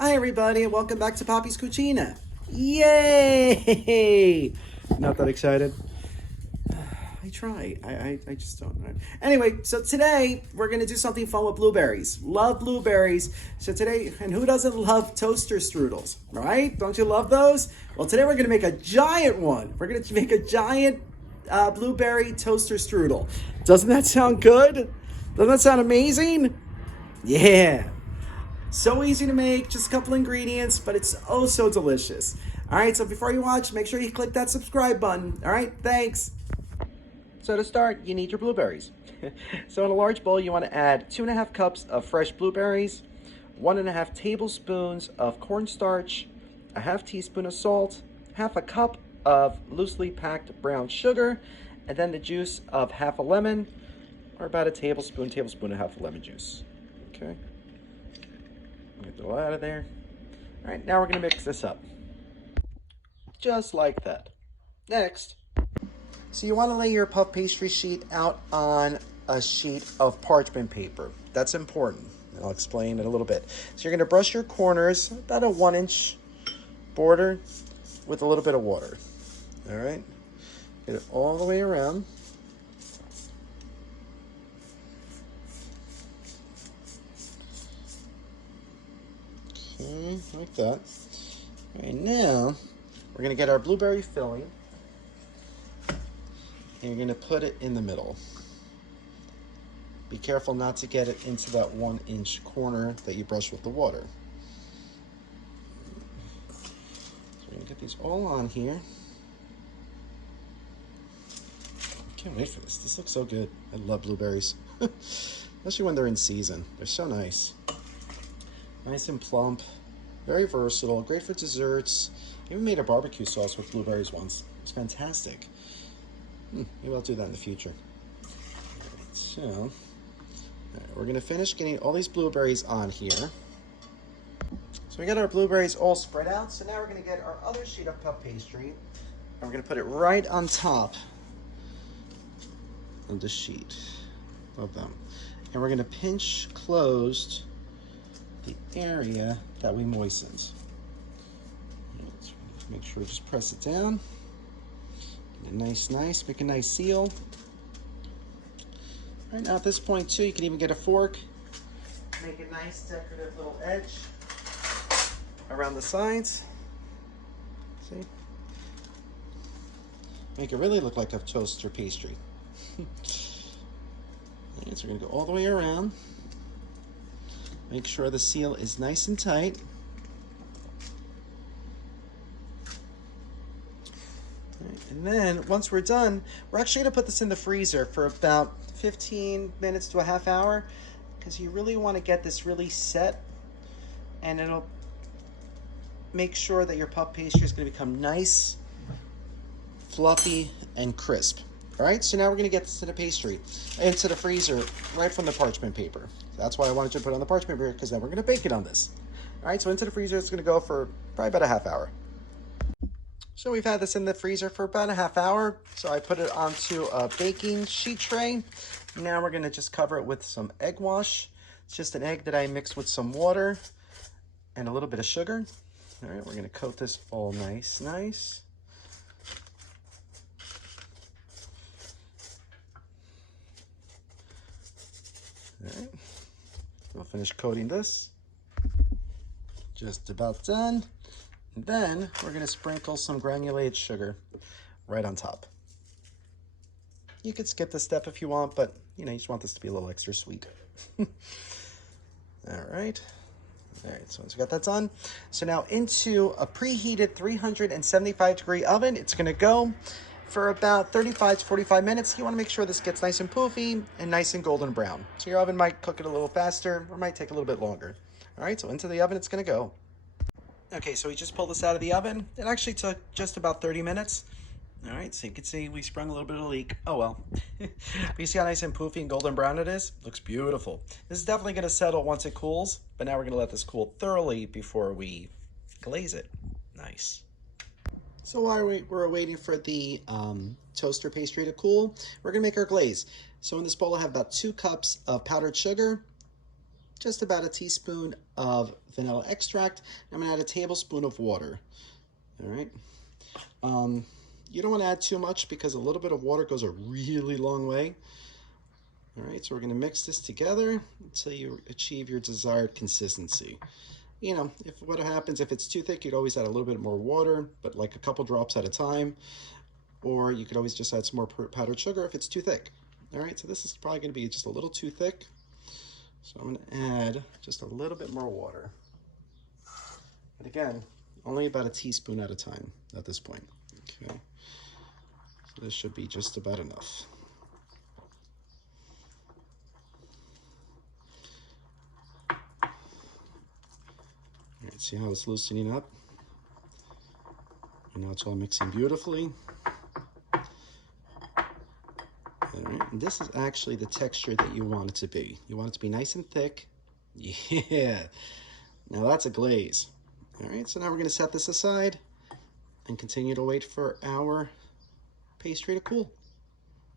Hi everybody and welcome back to Poppy's Cucina. Yay! Not that excited. I try. I just don't know. Anyway, so today we're going to do something fun with blueberries. Love blueberries. So today, and who doesn't love toaster strudels, right? Don't you love those? Well, today we're going to make a giant one. We're going to make a giant blueberry toaster strudel. Doesn't that sound good? Doesn't that sound amazing? Yeah. So easy to make, just a couple ingredients, but it's oh so delicious. All right, so before you watch, make sure you click that subscribe button. All right, thanks. So to start, you need your blueberries. So in a large bowl, you want to add 2.5 cups of fresh blueberries, 1.5 tablespoons of cornstarch, a half teaspoon of salt, half a cup of loosely packed brown sugar, and then the juice of half a lemon, or about a tablespoon and a half of lemon juice. Okay. Get it all out of there. All right, now we're gonna mix this up. Just like that. Next, so you wanna lay your puff pastry sheet out on a sheet of parchment paper. That's important, and I'll explain in a little bit. So you're gonna brush your corners, about a 1-inch border with a little bit of water. All right, get it all the way around. Okay, like that. All right, now we're gonna get our blueberry filling and you're gonna put it in the middle. Be careful not to get it into that 1-inch corner that you brush with the water. So we're gonna get these all on here. I can't wait for this. This looks so good. I love blueberries, especially when they're in season. They're so nice. Nice and plump, very versatile, great for desserts. I even made a barbecue sauce with blueberries once. It was fantastic. Maybe I'll do that in the future. All right, so we're gonna finish getting all these blueberries on here. So we got our blueberries all spread out. So now we're gonna get our other sheet of puff pastry and we're gonna put it right on top of the sheet of them. And we're gonna pinch closed the area that we moistened. Let's make sure we just press it down. Get it nice, make a nice seal. Right now at this point too, you can even get a fork, make a nice decorative little edge around the sides. See? Make it really look like a toaster pastry. So we're gonna go all the way around. Make sure the seal is nice and tight. And then once we're done, we're actually gonna put this in the freezer for about 15 minutes to a half hour because you really want to get this really set and it'll make sure that your puff pastry is gonna become nice, fluffy, and crisp. All right, so now we're gonna get this to the pastry, into the freezer, right from the parchment paper. That's why I wanted to put it on the parchment paper, because then we're gonna bake it on this. All right, so into the freezer, it's gonna go for probably about a half hour. So we've had this in the freezer for about a half hour. So I put it onto a baking sheet tray. Now we're gonna just cover it with some egg wash. It's just an egg that I mixed with some water and a little bit of sugar. All right, we're gonna coat this all nice. All right, we'll finish coating this. Just about done. And then we're gonna sprinkle some granulated sugar right on top. You could skip this step if you want, but you just want this to be a little extra sweet. All right, so once we got that done, so now into a preheated 375-degree oven, it's gonna go for about 35 to 45 minutes. You wanna make sure this gets nice and poofy and nice and golden brown. So your oven might cook it a little faster or might take a little bit longer. All right, so into the oven it's gonna go. Okay, so we just pulled this out of the oven. It actually took just about 30 minutes. All right, so you can see we sprung a little bit of a leak. Oh well. But you see how nice and poofy and golden brown it is? Looks beautiful. This is definitely gonna settle once it cools, but now we're gonna let this cool thoroughly before we glaze it. Nice. So while we're waiting for the toaster pastry to cool, we're gonna make our glaze. So in this bowl I have about 2 cups of powdered sugar, just about a teaspoon of vanilla extract. I'm going to add a tablespoon of water. All right. You don't want to add too much because a little bit of water goes a really long way. All right, so we're going to mix this together until you achieve your desired consistency. You know, if what happens, if it's too thick, you'd always add a little bit more water, but like a couple drops at a time. Or you could always just add some more powdered sugar if it's too thick. All right, so this is probably going to be just a little too thick. So I'm going to add just a little bit more water. But again, only about a teaspoon at a time at this point. Okay, so this should be just about enough. All right, see how it's loosening up? And now it's all mixing beautifully. All right, and this is actually the texture that you want it to be. You want it to be nice and thick. Yeah, now that's a glaze. All right, so now we're going to set this aside and continue to wait for our pastry to cool.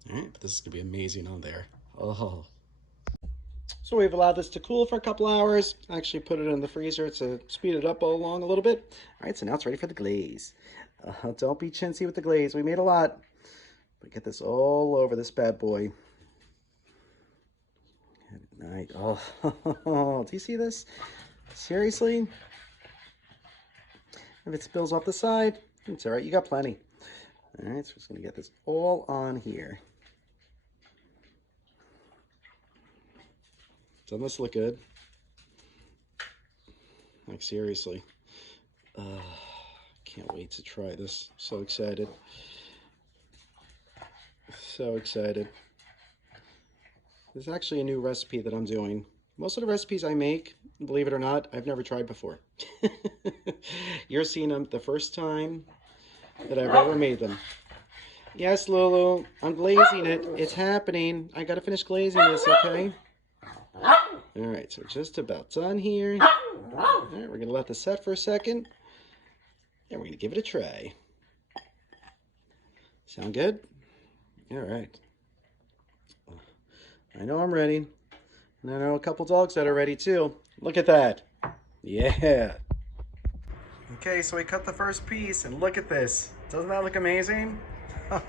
All right, but this is going to be amazing on there. Oh. So we've allowed this to cool for a couple hours. I actually put it in the freezer to speed it up along a little bit. All right, so now it's ready for the glaze. Don't be chintzy with the glaze. We made a lot. But get this all over this bad boy. Good night. Oh, do you see this? Seriously? If it spills off the side, it's all right. You got plenty. All right, so we're just going to get this all on here. Doesn't this look good? Like, seriously. Can't wait to try this. So excited. So excited. This is actually a new recipe that I'm doing. Most of the recipes I make, believe it or not, I've never tried before. You're seeing them the first time that I've ever made them. Yes, Lulu, I'm glazing it. It's happening. I gotta finish glazing this, okay? All right, so just about done here. All right, we're gonna let this set for a second, and we're gonna give it a try. Sound good? All right. I know I'm ready, and I know a couple dogs that are ready too. Look at that. Yeah. Okay, so we cut the first piece, and look at this. Doesn't that look amazing?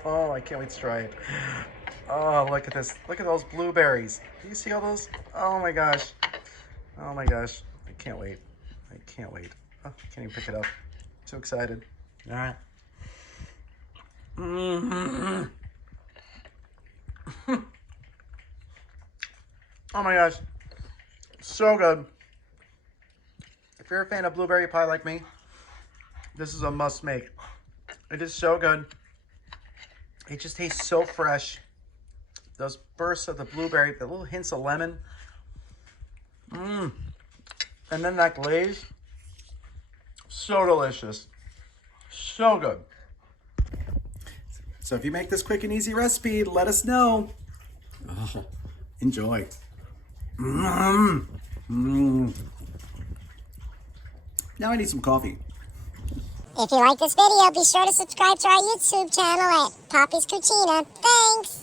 Oh, I can't wait to try it. Oh, look at this. Look at those blueberries. Do you see all those? Oh my gosh. Oh my gosh. I can't wait. I can't wait. Oh, I can't even pick it up. So excited. All right. Mm-hmm. Oh my gosh. So good. If you're a fan of blueberry pie like me, this is a must make. It is so good. It just tastes so fresh. Those bursts of the blueberry, the little hints of lemon. And then that glaze. So delicious. So good. So if you make this quick and easy recipe, let us know. Oh, enjoy. Now I need some coffee. If you like this video, be sure to subscribe to our YouTube channel at Poppy's Cucina. Thanks!